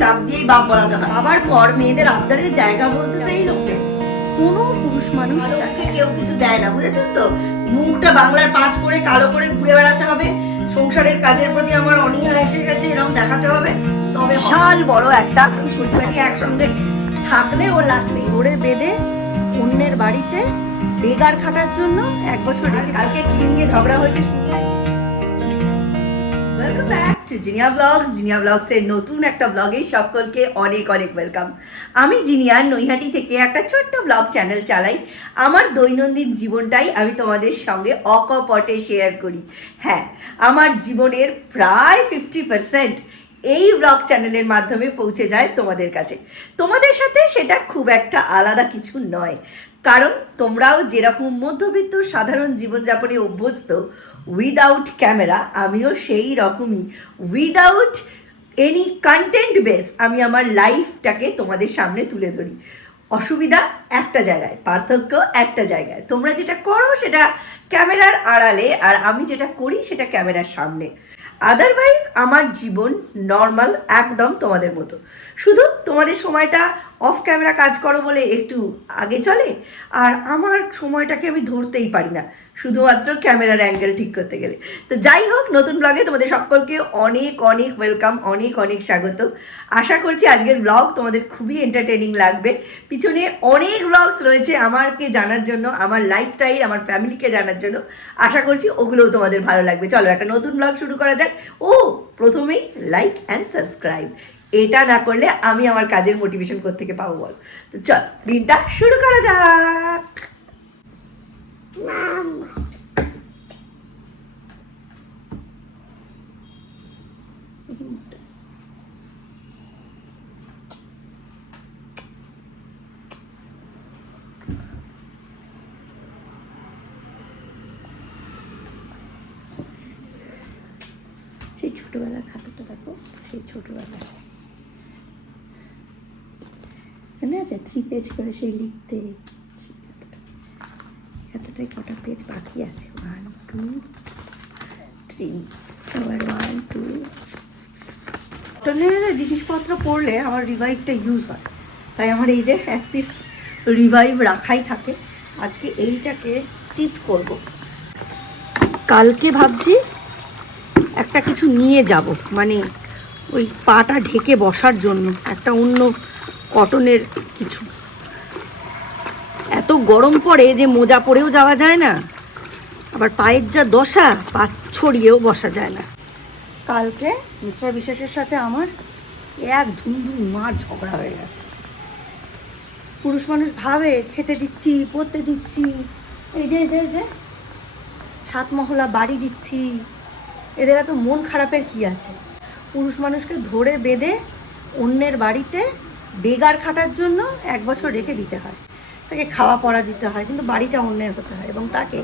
চাপ দিয়েই বাপ বলাতে হয়। আবার পর মেয়েদের আবদারের জায়গা বলতে তো এই লোকে কোনো পুরুষ মানুষ তাকে কেউ কিছু দেয় না, বুঝেছেন তো? মুখটা বাংলার পাঁচ করে কালো করে ঘুরে বেড়াতে হবে, সংসারের কাজের প্রতি আমার অনীহা এসে গেছে এরকম দেখাতে হবে, তবে বিশাল বড় একটা খুঁটিনাটি একসঙ্গে থাকলে ও লাগবে। ধরে বেঁধে অন্যের বাড়িতে বেগার খাটার জন্য 1 বছর রেখে কালকে কি নিয়ে ঝগড়া হয়েছে শুনলেন? Welcome back to Zinnia blogs. জিনিয়া ব্লগসের নতুন একটা ব্লগে সকলকে অনেক অনেক ওয়েলকাম। আমি জিনিয়া নৈহাটি থেকে একটা ছোট্ট ব্লগ চ্যানেল চালাই। আমার দৈনন্দিন জীবনটাই আমি তোমাদের সঙ্গে অকপটে শেয়ার করি। হ্যাঁ, আমার জীবনের প্রায় 50% এই ব্লগ চ্যানেলের মাধ্যমে পৌঁছে যায় তোমাদের কাছে। তোমাদের সাথে সেটা খুব একটা আলাদা কিছু নয়, কারণ তোমরাও যেরকম মধ্যবিত্ত সাধারণ জীবনযাপনে অভ্যস্ত উইদাউট ক্যামেরা, আমিও সেই রকমই উইদাউট এনি কন্টেন্ট বেস আমি আমার লাইফটাকে তোমাদের সামনে তুলে ধরি। অসুবিধা একটা জায়গায়, পার্থক্য একটা জায়গায়। তোমরা যেটা করো সেটা ক্যামেরার আড়ালে, আর আমি যেটা করি সেটা ক্যামেরার সামনে। আদারওয়াইজ আমার জীবন নর্মাল, একদম তোমাদের মতো। শুধু তোমাদের সময়টা অফ ক্যামেরা কাজ করো বলে একটু আগে চলে, আর আমার সময়টাকে আমি ধরতেই পারি না শুধুমাত্র ক্যামেরার অ্যাঙ্গেল ঠিক করতে গেলে। তো যাই হোক, নতুন ব্লগে তোমাদের সকলকে অনেক অনেক ওয়েলকাম, অনেক অনেক স্বাগত। আশা করছি আজকের ব্লগ তোমাদের খুবই এন্টারটেনিং লাগবে। পিছনে অনেক ব্লগস রয়েছে আমাকে জানার জন্য, আমার লাইফস্টাইল, আমার ফ্যামিলিকে জানার জন্য। আশা করছি ওগুলোও তোমাদের ভালো লাগবে। চলো একটা নতুন ব্লগ শুরু করা যাক। ও প্রথমেই লাইক অ্যান্ড সাবস্ক্রাইব, এটা না করলে আমি আমার কাজের মোটিভেশন কোত্থেকে পাবো বল? তো চল দিনটা শুরু করা যাক। সেই ছোটবেলার খাতাটা দেখো, সেই ছোটবেলার মনে আছে 3 পেজ করে সেই লিখতে। খাতাটায় কটা পেজ বাকি আছে? 1 2 3, আবার 1 2। কটনের জিনিসপত্র পড়লে আমার রিভাইভটা ইউজ হয়, তাই আমার এই যে এক পিস রিভাইভ রাখাই থাকে। আজকে এইটাকে স্টিচ করব। কালকে ভাবছি একটা কিছু নিয়ে যাব, মানে ওই পাটা ঢেকে বসার জন্য একটা অন্য কটনের কিছু। এত গরম পড়ে যে মোজা পরেও যাওয়া যায় না, আবার পায়ের যা দশা, পা ছড়িয়েও বসা যায় না। কালকে মিস্টার বিশ্বাসের সাথে আমার এক ধুমধুম মার ঝগড়া হয়ে গেছে। পুরুষ মানুষ ভাবে খেতে দিচ্ছি, পরতে দিচ্ছি, এই যে যে যে 7 মহলা বাড়ি দিচ্ছি, এদের এত মন খারাপের কি আছে? পুরুষ মানুষকে ধরে বেঁধে অন্যের বাড়িতে বেগার খাটার জন্য 1 বছর রেখে দিতে হয়, তাকে খাওয়া পড়া দিতে হয়, কিন্তু বাড়িটা অন্যের হতে হয়, এবং তাকে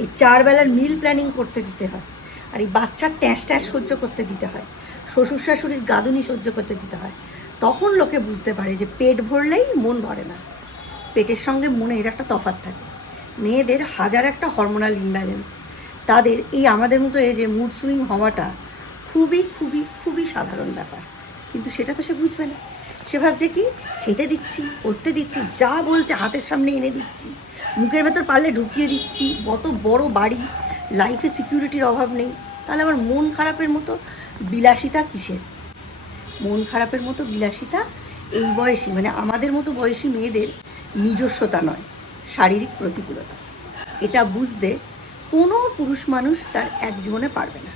এই 4 বেলার মিল প্ল্যানিং করতে দিতে হয়, আর এই বাচ্চার ট্যাঁস ট্যাঁস সহ্য করতে দিতে হয়, শ্বশুর শাশুড়ির গাদুনি সহ্য করতে দিতে হয়। তখন লোকে বুঝতে পারে যে পেট ভরলেই মন ভরে না, পেটের সঙ্গে মনের একটা তফাৎ থাকে। মেয়েদের হাজার একটা হরমোনাল ইমব্যালেন্স, তাদের এই আমাদের মতো এই যে মুড সুইং হওয়াটা খুবই খুবই খুবই সাধারণ ব্যাপার, কিন্তু সেটা তো সে বুঝবে না। সে ভাবছে কি খেতে দিচ্ছি, পরতে দিচ্ছি, যা বলছে হাতের সামনে এনে দিচ্ছি, মুখের ভেতর পারলে ঢুকিয়ে দিচ্ছি, কত বড় বাড়ি, লাইফে সিকিউরিটির অভাব নেই। তাহলে আমার মন খারাপের মতো বিলাসিতা কিসের? মন খারাপের মতো বিলাসিতা এই বয়সী, মানে আমাদের মতো বয়সী মেয়েদের নিজস্বতা নয়, শারীরিক প্রতিকূলতা। এটা বুঝতে কোনো পুরুষ মানুষ তার এক জীবনে পারবে না,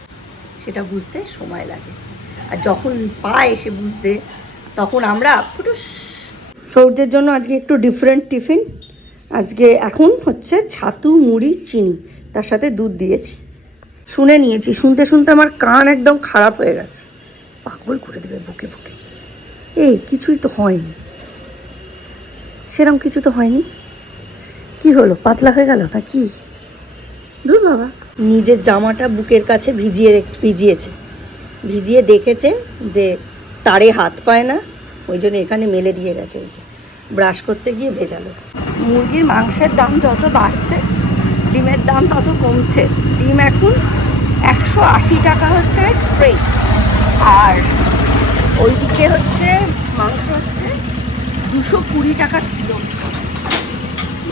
সেটা বুঝতে সময় লাগে। আর যখন পায় সে বুঝতে, তখন আমরা ফুটুস। সৌর্যের জন্য আজকে একটু ডিফারেন্ট টিফিন। আজকে এখন হচ্ছে ছাতু, মুড়ি, চিনি, তার সাথে দুধ দিয়েছি। শুনে নিয়েছি, শুনতে শুনতে আমার কান একদম খারাপ হয়ে গেছে, পাগল করে দেবে বুকে বুকে। এই কিছুই তো হয়নি, সেরকম কিছু তো হয়নি। কি হলো, পাতলা হয়ে গেল না কি? দূর বাবা। নিজের জামাটা বুকের কাছে ভিজিয়েছে, ভিজিয়ে দেখেছে যে তারে হাত পায় না, ওই জন্য এখানে মেলে দিয়ে গেছে। এই যে ব্রাশ করতে গিয়ে ভেজালো। মুরগির মাংসের দাম যত বাড়ছে, ডিমের দাম তত কমছে। ডিম এখন 180 টাকা হচ্ছে ট্রে, আর ওইদিকে হচ্ছে টাকা কিলো।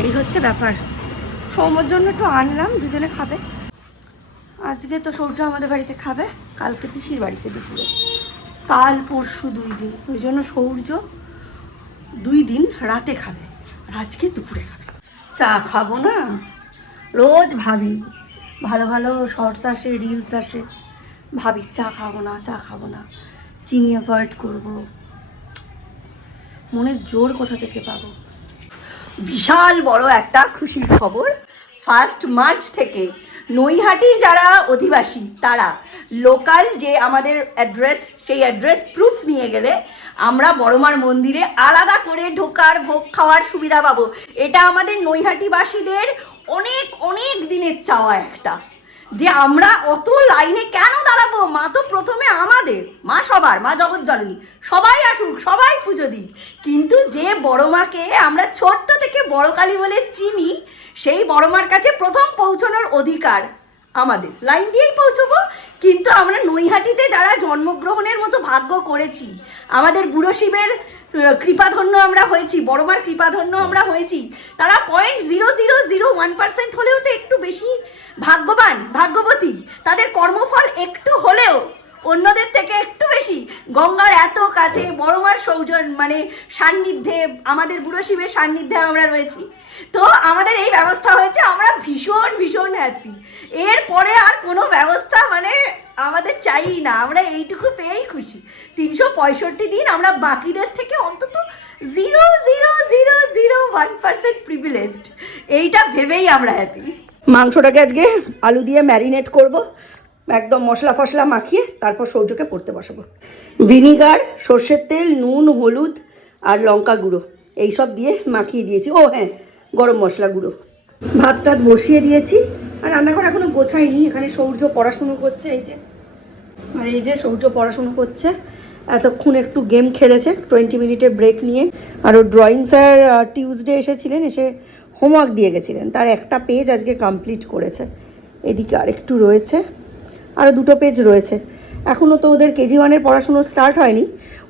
এই হচ্ছে ব্যাপার। সৌম্যর জন্য একটু আনলাম, দুজনে খাবে। আজকে তো সৌর্য আমাদের বাড়িতে খাবে, কালকে পিসির বাড়িতে দুপুরে, কাল পরশু 2 দিন। ওই জন্য সৌর্য 2 দিন রাতে খাবে আর আজকে দুপুরে খাবে। চা খাবো না, রোজ ভাবি, ভালো ভালো শর্টস আসে, রিলস আসে, ভাবি চা খাবো না, চা খাবো না, চিনি অ্যাভয়েড করবো। মনের জোর কোথা থেকে পাবো? বিশাল বড় একটা খুশির খবর, 1 মার্চ থেকে নৈহাটির যারা অধিবাসী তারা লোকাল যে আমাদের অ্যাড্রেস, সেই অ্যাড্রেস প্রুফ নিয়ে গেলে আমরা বড়মার মন্দিরে আলাদা করে ঢোকার, ভোগ খাওয়ার সুবিধা পাবো। এটা আমাদের নৈহাটিবাসীদের অনেক অনেক দিনের চাওয়া একটা, যে আমরা অত লাইনে কেন দাঁড়াবো? মা তো প্রথমে আমাদের, মা সবার, মা জগৎজননী, সবাই আসুক, সবাই পুজো দিক, কিন্তু যে বড় মাকে আমরা ছোট্ট থেকে বড় কালী বলে চিনি, সেই বড় মার কাছে প্রথম পৌঁছানোর অধিকার আমাদের। লাইন দিয়েই পৌঁছবো, কিন্তু আমরা নৈহাটিতে যারা জন্মগ্রহণের মতো ভাগ্য করেছি, আমাদের বুড়ো শিবের কৃপাধন্য আমরা হয়েছি, বড়মার কৃপাধন্য আমরা হয়েছি, তারা 0.0001% হলেও তো একটু বেশি ভাগ্যবান, ভাগ্যবতী। তাদের কর্মফল একটু হলেও অন্যদের থেকে একটু বেশি। গঙ্গার এত কাছে বড়মার সৌজন মানে সান্নিধ্যে, আমাদের বুড়ো শিবের সান্নিধ্যে আমরা রয়েছি। তো আমাদের এই ব্যবস্থা হয়েছে, আমরা ভীষণ ভীষণ হ্যাপি। এরপরে আর কোনো ব্যবস্থা মানে আমাদের চাই না, আমরা এইটুকু পেয়েই খুশি। 365 দিন আমরা বাকিদের থেকে অন্তত 0.001% প্রিভিলেজড, এইটা ভেবেই আমরা হ্যাপি। মাংসটাকে আজকে আলু দিয়ে ম্যারিনেট করব, একদম মশলা ফসলা মাখিয়ে, তারপর সৌর্যকে পড়তে বসাবো। ভিনিগার, সর্ষের তেল, নুন, হলুদ আর লঙ্কা গুঁড়ো এইসব দিয়ে মাখিয়ে দিয়েছি। ও হ্যাঁ, গরম মশলা গুঁড়ো। ভাত টাত বসিয়ে দিয়েছি, আর রান্নাঘর এখনও গোছাইনি। এখানে সৌর্য পড়াশুনো করছে, এই যে, আর এই যে সৌর্য পড়াশুনো করছে। এতক্ষণ একটু গেম খেলেছে 20 মিনিটের ব্রেক নিয়ে। আর ও ড্রয়িং স্যার টিউসডে এসেছিলেন, এসে হোমওয়ার্ক দিয়ে গেছিলেন, তার একটা পেজ আজকে কমপ্লিট করেছে। এদিকে আরেকটু রয়েছে, আরও 2টো পেজ রয়েছে। এখনও তো ওদের কেজি 1-এর পড়াশুনো স্টার্ট হয়নি।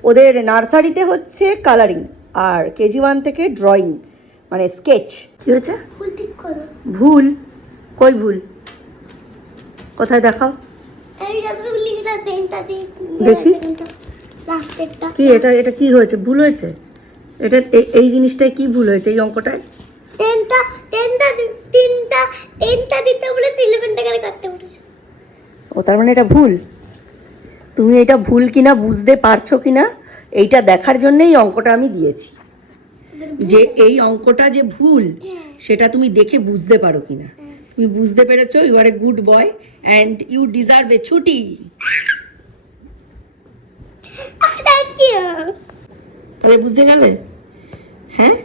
ওদের নার্সারিতে হচ্ছে কালারিং, আর কেজি 1 থেকে ড্রয়িং মানে স্কেচ। কী হয়েছে? ভুল? কই ভুল? কোথায় দেখাও দেখি। কি এটা, এটা কি হয়েছে? ভুল হয়েছে? এটা এই জিনিসটায় কি ভুল হয়েছে? এই অঙ্কটায় ও, তার মানে এটা ভুল। তুমি এটা ভুল কিনা বুঝতে পারছো কিনা এইটা দেখার জন্যই এই অঙ্কটা আমি দিয়েছি, যে এই অঙ্কটা যে ভুল সেটা তুমি দেখে বুঝতে পারো কিনা। তুমি বুঝতে পেরেছো, you are a good boy and you deserve a ছুটি। তাহলে বুঝতে গেলে? হ্যাঁ,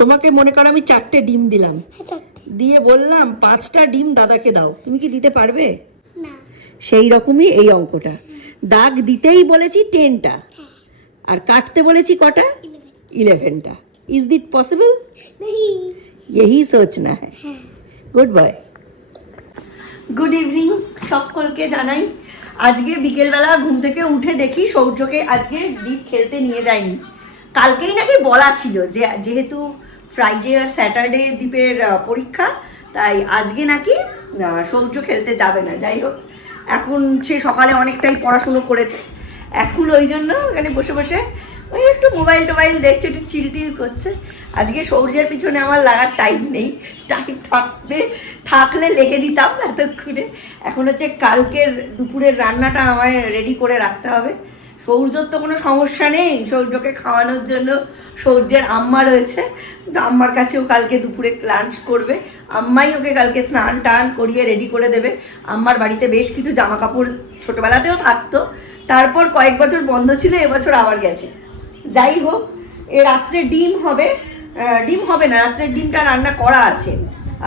তোমাকে মনে করো আমি 4টে ডিম দিলাম, দিয়ে বললাম 5টা ডিম দাদাকে দাও, তুমি কি দিতে পারবে? না। সেই রকমই এই অঙ্কটা, দাগ দিতেই বলেছি 10টা, আর কাটতে বলেছি কটা? 11টা। Is that possible? यही सोचना है। Good boy. গুড ইভিনিং সকলকে জানাই। আজকে বিকেলবেলা ঘুম থেকে উঠে দেখি সৌর্যকে আজকে দীপ খেলতে নিয়ে যায়নি। কালকেই নাকি বলা ছিল যে যেহেতু ফ্রাইডে আর স্যাটারডে দীপের পরীক্ষা, তাই আজকে নাকি সৌর্য খেলতে যাবে না। যাই হোক, এখন সে সকালে অনেকটাই পড়াশুনো করেছে, এখন ওই জন্য এখানে বসে বসে ওই একটু মোবাইল টোবাইল দেখছে, একটু চিলটিল করছে। আজকে সৌর্যের পিছনে আমার লাগার টাইম নেই, টাইম থাকলে লেগে দিতাম এতক্ষণে। এখন হচ্ছে কালকের দুপুরের রান্নাটা আমায় রেডি করে রাখতে হবে। সৌর্যর তো কোনো সমস্যা নেই, সৌর্যকে খাওয়ানোর জন্য সৌর্যের আম্মা রয়েছে, তো আম্মার কাছেও কালকে দুপুরে লাঞ্চ করবে। আম্মাই ওকে কালকে স্নান টান করিয়ে রেডি করে দেবে। আম্মার বাড়িতে বেশ কিছু জামা কাপড় ছোটোবেলাতেও থাকতো, তারপর কয়েক বছর বন্ধ ছিল, এবছর আবার গেছে। যাই হোক, এ রাত্রে ডিম হবে, ডিম হবে না, রাত্রের ডিমটা রান্না করা আছে,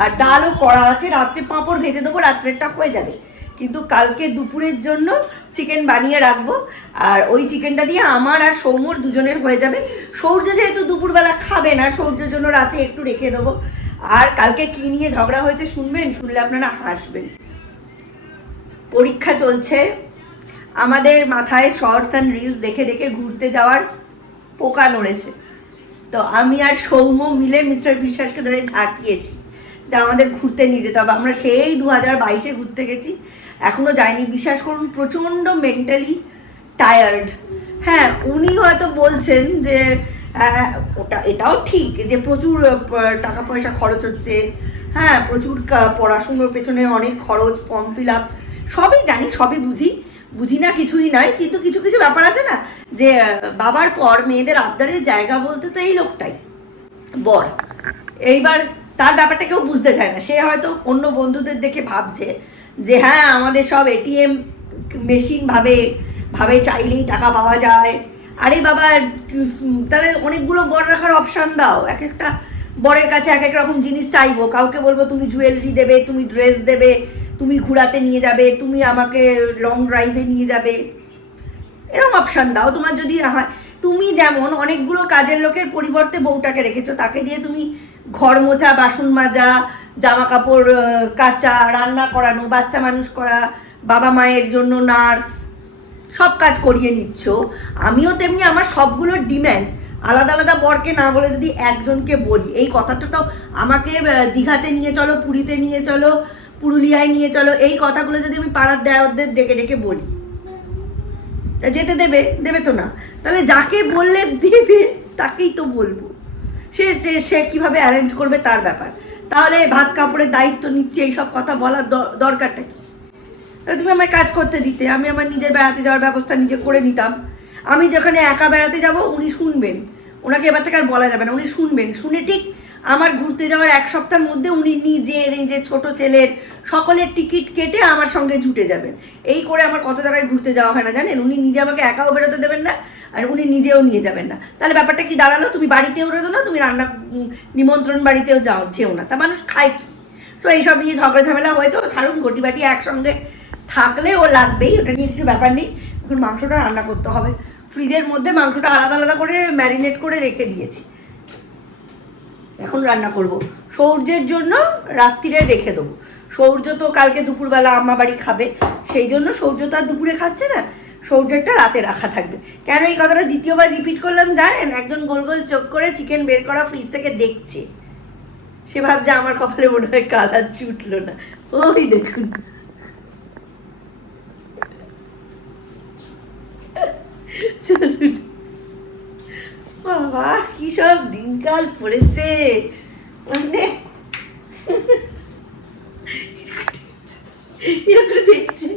আর ডালও করা আছে। রাত্রে পাঁপড় ভেজে দেবো, রাত্রেরটা হয়ে যাবে। কিন্তু কালকে দুপুরের জন্য চিকেন বানিয়ে রাখবো, আর ওই চিকেনটা দিয়ে আমার আর সৌম্যর দুজনের হয়ে যাবে। সৌর্য যেহেতু দুপুরবেলা খাবে না, সৌর্যের জন্য রাতে একটু রেখে দেবো। আর কালকে কী নিয়ে ঝগড়া হয়েছে শুনবেন, শুনলে আপনারা হাসবেন। পরীক্ষা চলছে, আমাদের মাথায় শর্টস অ্যান্ড রিলস দেখে দেখে ঘুরতে যাওয়ার পোকা নড়েছে। তো আমি আর সৌম্য মিলে মিস্টার বিশ্বাসকে ধরে ঝাঁকিয়েছি যে আমাদের ঘুরতে নিয়ে যেতে হবে। আমরা সেই 2022-এ ঘুরতে গেছি, এখনও যাইনি। বিশ্বাস করুন প্রচণ্ড মেন্টালি টায়ার্ড। হ্যাঁ, উনি হয়তো বলছেন যে এটাও ঠিক যে প্রচুর টাকা পয়সা খরচ হচ্ছে, হ্যাঁ প্রচুর পড়াশুনোর পেছনে অনেক খরচ, ফর্ম ফিল আপ, সবই জানি, সবই বুঝি না কিছুই নয়, কিন্তু কিছু কিছু ব্যাপার আছে না যে বাবার পর মেয়েদের আবদারের জায়গা বলতে তো এই লোকটাই বর। এইবার তার ব্যাপারটা কেউ বুঝতে চায় না। সে হয়তো অন্য বন্ধুদের দেখে ভাবছে যে হ্যাঁ আমাদের সব এটিএম মেশিন ভাবে চাইলেই টাকা পাওয়া যায়। আরে বাবা, তাহলে অনেকগুলো বর রাখার অপশান দাও। এক একটা বরের কাছে এক এক রকম জিনিস চাইবো। কাউকে বলবো তুমি জুয়েলারি দেবে, তুমি ড্রেস দেবে, তুমি ঘোরাতে নিয়ে যাবে, তুমি আমাকে লং ড্রাইভে নিয়ে যাবে, এরকম অপশান দাও। তোমার যদি হয়, তুমি যেমন অনেকগুলো কাজের লোকের পরিবর্তে বউটাকে রেখেছো, তাকে দিয়ে তুমি ঘর মোছা, বাসন মাজা, জামা কাপড় কাচা, রান্না করানো, বাচ্চা মানুষ করা, বাবা মায়ের জন্য নার্স, সব কাজ করিয়ে নিচ্ছ। আমিও তেমনি আমার সবগুলোর ডিম্যান্ড আলাদা আলাদা বরকে না বলে যদি একজনকে বলি, এই কথাটা তো আমাকে দীঘাতে নিয়ে চলো, পুরীতে নিয়ে চলো, পুরুলিয়ায় নিয়ে চলো, এই কথাগুলো যদি আমি পাড়ার দেওয়ারদের ডেকে ডেকে বলি, যেতে দেবে তো না। তাহলে যাকে বললে দেবে তাকেই তো বলবো। সে কীভাবে অ্যারেঞ্জ করবে তার ব্যাপার। তাহলে ভাত কাপড়ের দায়িত্ব নিচ্ছে, এইসব কথা বলার দরকারটা কি? তুমি আমায় কাজ করতে দিতে, আমি আমার নিজের বেড়াতে যাওয়ার ব্যবস্থা নিজে করে নিতাম। আমি যেখানে একা বেড়াতে যাব উনি শুনবেন, ওনাকে এবার থেকে আর বলা যাবে না, উনি শুনবেন। শুনে ঠিক আমার ঘুরতে যাওয়ার এক সপ্তাহের মধ্যে উনি নিজের ছোট ছেলের সকলের টিকিট কেটে আমার সঙ্গে জুটে যাবেন। এই করে আমার কত জায়গায় ঘুরতে যাওয়া হয় না জানেন। উনি নিজে আমাকে একাও বেরোতে দেবেন না, আর উনি নিজেও নিয়ে যাবেন না। তাহলে ব্যাপারটা কি দাঁড়ালো? তুমি বাড়িতেও রোদো না, তুমি রান্না নিমন্ত্রণ বাড়িতেও যেও না, তা মানুষ খায় কি? তো এইসব নিয়ে ঝগড়া ঝামেলা হয়েছে, ও ছাড়ুন, ঘটি বাটি একসঙ্গে থাকলে ও লাগবেই, ওটা নিয়ে কিছু ব্যাপার নেই। এখন মাংসটা রান্না করতে হবে। ফ্রিজের মধ্যে মাংসটা আলাদা আলাদা করে ম্যারিনেট করে রেখে দিয়েছি, এখন রান্না করব। সৌর্যের জন্য রাত্রিরে রেখে দেবো। সৌর্য তো কালকে দুপুরবেলা আম্মা বাড়ি খাবে, সেই জন্য সৌর্য তো আর দুপুরে খাচ্ছে না, সৌর্যেরটা রাতে রাখা থাকবে। কেন এই কথাটা দ্বিতীয়বার রিপিট করলাম জানেন? একজন গোল গোল চোখ করে চিকেন বের করা ফ্রিজ থেকে দেখছে, সে ভাবছে আমার কপালে মনে হয় কালার ছুটলো না। ওই দেখুন, চলুন। বাবা কি সব দিনকাল পড়েছে, মানে এরকম দেখছে।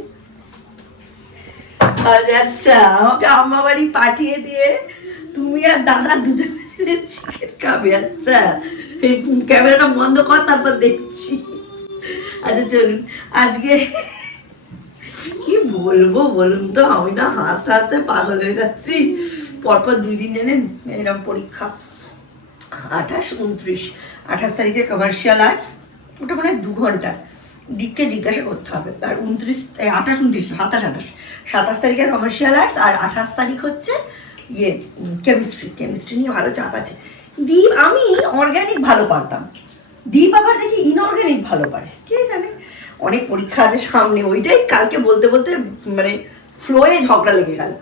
আচ্ছা, আমাকে আম্মা বাড়ি পাঠিয়ে দিয়ে তুমি আর দাদা দুজনে মিলে চিকেন খাবে? আচ্ছা, এই ক্যামেরাটা বন্ধ কর, তারপর দেখছি। আচ্ছা চলুন, আজকে কি বলবো বলুন তো, আমি না হাসতে হাসতে পাগল হয়ে যাচ্ছি। পরপর 2 দিন জানেন এরকম পরীক্ষা, 28, 29। 28 তারিখে কমার্শিয়াল আর্টস, ওটা মনে হয় 2 ঘন্টা, দিককে জিজ্ঞাসা করতে হবে। আর 28, 29, 27 তারিখে কমার্শিয়াল আর্টস, আর 28 তারিখ হচ্ছে কেমিস্ট্রি নিয়ে ভালো চাপ আছে। দীপ, আমি অর্গ্যানিক ভালো পারতাম, দীপ আবার দেখি ইনঅর্গ্যানিক ভালো পারে, কে জানে। অনেক পরীক্ষা আছে সামনে, ওইটাই কালকে বলতে বলতে মানে ফ্লোয়ে ঝগড়া লেগে গেল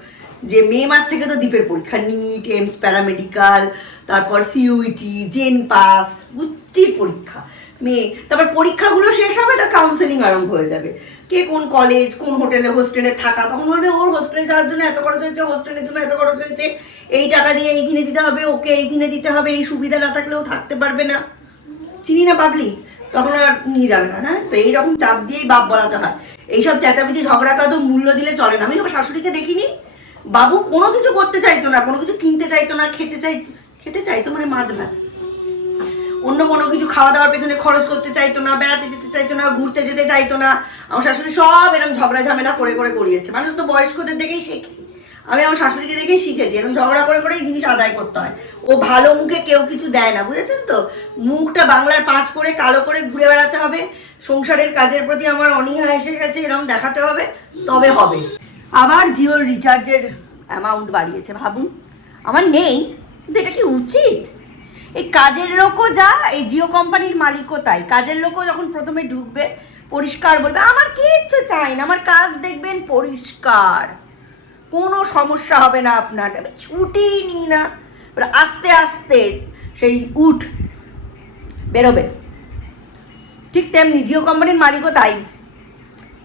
যে মে মাস থেকে তো দীপের পরীক্ষা, নিট, এমস, প্যারামেডিক্যাল, তারপর সিইউটি, জেন পাস, বুদ্ধির পরীক্ষা মেয়ে। তারপর পরীক্ষাগুলো শেষ হবে, তার কাউন্সেলিং আরম্ভ হয়ে যাবে, কে কোন কলেজ, কোন হোস্টেলে থাকা। তখন বলবে ওর হোস্টেলে যাওয়ার জন্য এত খরচ হয়েছে, হোস্টেলের জন্য এত খরচ হয়েছে, এই টাকা দিয়ে এই কিনে দিতে হবে, ওকে এই কিনে দিতে হবে, এই সুবিধা না থাকলেও থাকতে পারবে না। চিনি না পাবলিক, তখন আর নিয়ে যাবে না। হ্যাঁ, তো এইরকম চাপ দিয়েই বাপ বলাতে হয়। এইসব চেঁচামেচি ঝগড়া কত মূল্য দিলে চলে না। আমি আমার শাশুড়িকে দেখিনি, বাবু কোনো কিছু করতে চাইতো না, কোনো কিছু কিনতে চাইতো না, খেতে চাইতো মানে মাছ ভাত, অন্য কোনো কিছু খাওয়া দাওয়ার পেছনে খরচ করতে চাইতো না, বেড়াতে যেতে চাইতো না, ঘুরতে যেতে চাইতো না। আমার শাশুড়ি সব এরকম ঝগড়া ঝামেলা করে করে করিয়েছে। মানুষ তো বয়স্কদের দেখেই শেখে, আমি আমার শাশুড়িকে দেখেই শিখেছি এরকম ঝগড়া করে করেই জিনিস আদায় করতে হয়। ও ভালো মুখে কেউ কিছু দেয় না, বুঝেছেন তো? মুখটা বাংলার 5 করে কালো করে ঘুরে বেড়াতে হবে। সংসারের কাজের প্রতি আমার অনীহা এসে গেছে, এরকম দেখাতে হবে, তবে হবে। আবার জিওর রিচার্জের অ্যামাউন্ট বাড়িয়েছে, ভাবুন। আমার নেই, কিন্তু এটা কি উচিত? এই কাজের লোকও যা, এই জিও কোম্পানির মালিকও তাই। কাজের লোকও যখন প্রথমে ঢুকবে পরিষ্কার বলবে, আমার কিচ্ছু চাই না, আমার কাজ দেখবেন পরিষ্কার, কোনো সমস্যা হবে না আপনার, আমি ছুটি নিই না, এবার আস্তে আস্তে সেই উঠ বেরোবে। ঠিক তেমনি জিও কোম্পানির মালিকও তাই।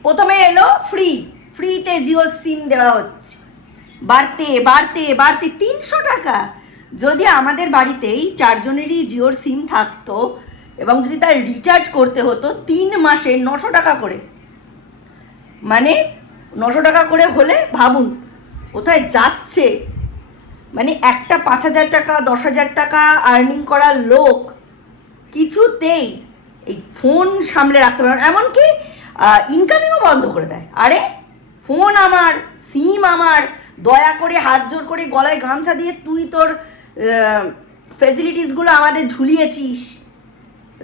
প্রথমে এলো ফ্রিতে জিও সিম দেওয়া হচ্ছে, বাড়তে বাড়তে বাড়তে 300 টাকা। যদি আমাদের বাড়িতেই 4 জনেরই জিওর সিম থাকতো এবং যদি তার রিচার্জ করতে হতো 3 মাসে 900 টাকা করে, মানে 900 টাকা করে হলে ভাবুন কোথায় যাচ্ছে। মানে একটা 5,000 টাকা 10,000 টাকা আর্নিং করা লোক কিছুতেই এই ফোন সামলে রাখতে পারে, এমনকি ইনকামিংও বন্ধ করে দেয়। আরে ফোন আমার, সিম আমার, দয়া করে হাত জোর করে গলায় গামছা দিয়ে তুই তোর ফেসিলিটিসগুলো আমাদের ঝুলিয়েছিস,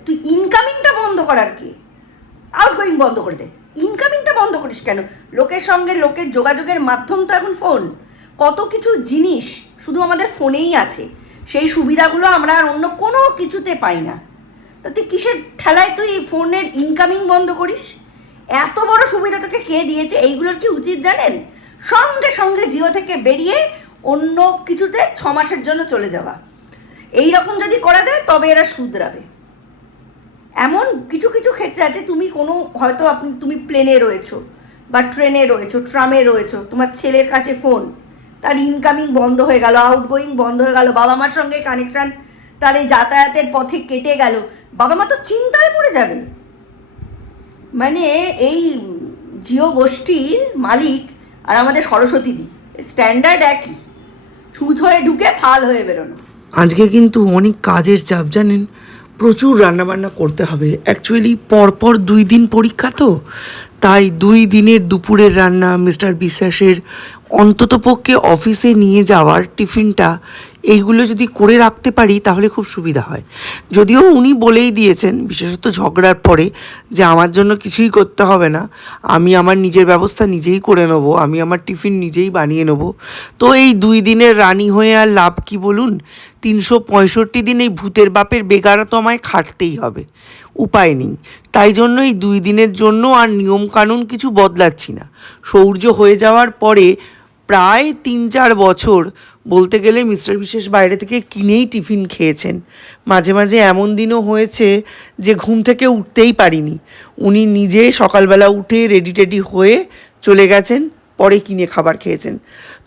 তুই ইনকামিংটা বন্ধ করার কি? আউটগোয়িং বন্ধ করে দে, ইনকামিংটা বন্ধ করিস কেন? লোকের সঙ্গে লোকের যোগাযোগের মাধ্যম তো এখন ফোন। কত কিছু জিনিস শুধু আমাদের ফোনেই আছে, সেই সুবিধাগুলো আমরা আর অন্য কোনো কিছুতে পাই না। তা তুই কিসের ঠেলায় তুই ফোনের ইনকামিং বন্ধ করিস? এত বড় সুবিধা তোকে কে দিয়েছে? এইগুলোর কি উচিত জানেন? সঙ্গে সঙ্গে জিও থেকে বেরিয়ে অন্য কিছুতে 6 মাসের জন্য চলে যাওয়া। এই রকম যদি করা যায় তবে এরা শুধরাবে। এমন কিছু কিছু ক্ষেত্রে আছে, তুমি প্লেনে রয়েছো বা ট্রেনে রয়েছো, ট্রামে রয়েছো, তোমার ছেলের কাছে ফোন, তার ইনকামিং বন্ধ হয়ে গেল, আউটগোয়িং বন্ধ হয়ে গেল, বাবা মার সঙ্গে কানেকশান তার এই যাতায়াতের পথে কেটে গেল, বাবা মা তো চিন্তায় পড়ে যাবে। মানে এই জিও গোষ্ঠীর মালিক আর আমাদের সরস্বতীদি স্ট্যান্ডার্ড একই, ছুঁচ হয়ে ঢুকে ফাল হয়ে বেরোনো। আজকে কিন্তু অনেক কাজের চাপ জানেন, প্রচুর রান্নাবান্না করতে হবে। অ্যাকচুয়ালি পরপর 2 দিন পরীক্ষা, তো তাই 2 দিনের দুপুরের রান্না, মিস্টার বিশ্বাসের অন্ততপক্ষে অফিসে নিয়ে যাওয়ার টিফিনটা, এইগুলো যদি করে রাখতে পারি তাহলে খুব সুবিধা হয়। যদিও উনি বলেই দিয়েছেন, বিশেষত ঝগড়ার পরে, যে আমার জন্য কিছুই করতে হবে না, আমি আমার নিজের ব্যবস্থা নিজেই করে নেবো, আমি আমার টিফিন নিজেই বানিয়ে নেবো। তো এই 2 দিনের রানী হয়ে আর লাভ কি বলুন? 365 দিন এই ভূতের বাপের বেগারা তো আমায় খাটতেই হবে, উপায় নেই। তাই জন্য এই 2 দিনের জন্য আর নিয়মকানুন কিছু বদলাচ্ছি না। সৌর্য হয়ে যাওয়ার পরে প্রায় 3-4 বছর বলতে গেলে মিস্টার বিশেষ বাইরে থেকে কিনেই টিফিন খেয়েছেন। মাঝে মাঝে এমন দিনও হয়েছে যে ঘুম থেকে উঠতেই পারিনি, উনি নিজে সকালবেলা উঠে রেডি টেডি হয়ে চলে গেছেন, পরে কিনে খাবার খেয়েছেন।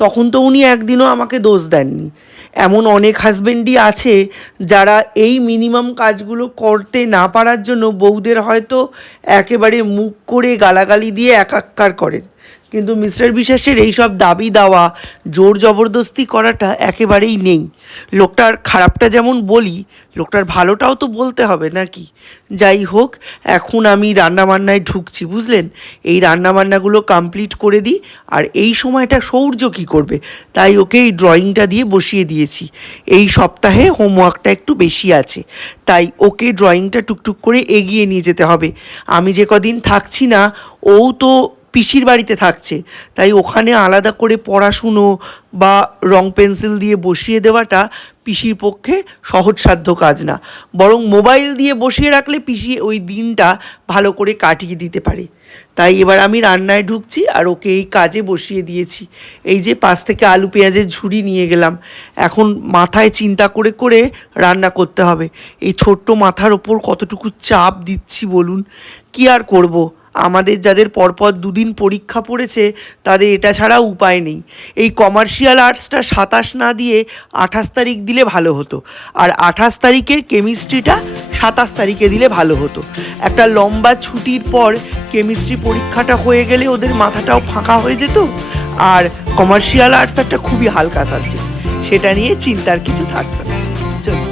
তখন তো উনি একদিনও আমাকে দোষ দেননি। এমন অনেক হাজবেন্ডই আছে যারা এই মিনিমাম কাজগুলো করতে না পারার জন্য বউদের হয়তো একেবারে মুখ করে গালাগালি দিয়ে একাকার করেন, কিন্তু মিস্টার বিশ্বাসের এইসব দাবি দাওয়া, জোর জবরদস্তি করাটা একেবারেই নেই। লোকটার খারাপটা যেমন বলি, লোকটার ভালোটাও তো বলতে হবে নাকি? যাই হোক, এখন আমি রান্নাবান্নায় ঢুকছি, বুঝলেন? এই রান্নাবান্নাগুলো কমপ্লিট করে দিই। আর এই সময়টা সৌর্য কী করবে, তাই ওকে এই ড্রয়িংটা দিয়ে বসিয়ে দিয়েছি। এই সপ্তাহে হোমওয়ার্কটা একটু বেশি আছে, তাই ওকে ড্রয়িংটা টুকটুক করে এগিয়ে নিয়ে যেতে হবে। আমি যে কদিন থাকছি না, ও তো পিসির বাড়িতে থাকছে, তাই ওখানে আলাদা করে পড়াশুনো বা রং পেন্সিল দিয়ে বসিয়ে দেওয়াটা পিসির পক্ষে সহজসাধ্য কাজ না। বরং মোবাইল দিয়ে বসিয়ে রাখলে পিসি ওই দিনটা ভালো করে কাটিয়ে দিতে পারে। তাই এবার আমি রান্নায় ঢুকছি আর ওকে এই কাজে বসিয়ে দিয়েছি। এই যে পাশ থেকে আলু পেঁয়াজের ঝুড়ি নিয়ে গেলাম, এখন মাথায় চিন্তা করে করে রান্না করতে হবে। এই ছোট্ট মাথার ওপর কতটুকু চাপ দিচ্ছি বলুন, কি আর করব। আমাদের যাদের পরপর 2 দিন পরীক্ষা পড়েছে তাদের এটা ছাড়া উপায় নেই। এই কমার্শিয়াল আর্টসটা 27 না দিয়ে 28 তারিখ দিলে ভালো হতো, আর 28 তারিখের কেমিস্ট্রিটা 27 তারিখে দিলে ভালো হতো। একটা লম্বা ছুটির পর কেমিস্ট্রি পরীক্ষাটা হয়ে গেলে ওদের মাথাটাও ফাঁকা হয়ে যেত। আর কমার্শিয়াল আর্টস একটা খুবই হালকা সাবজেক্ট, সেটা নিয়ে চিন্তার কিছু থাকতো না। চলো।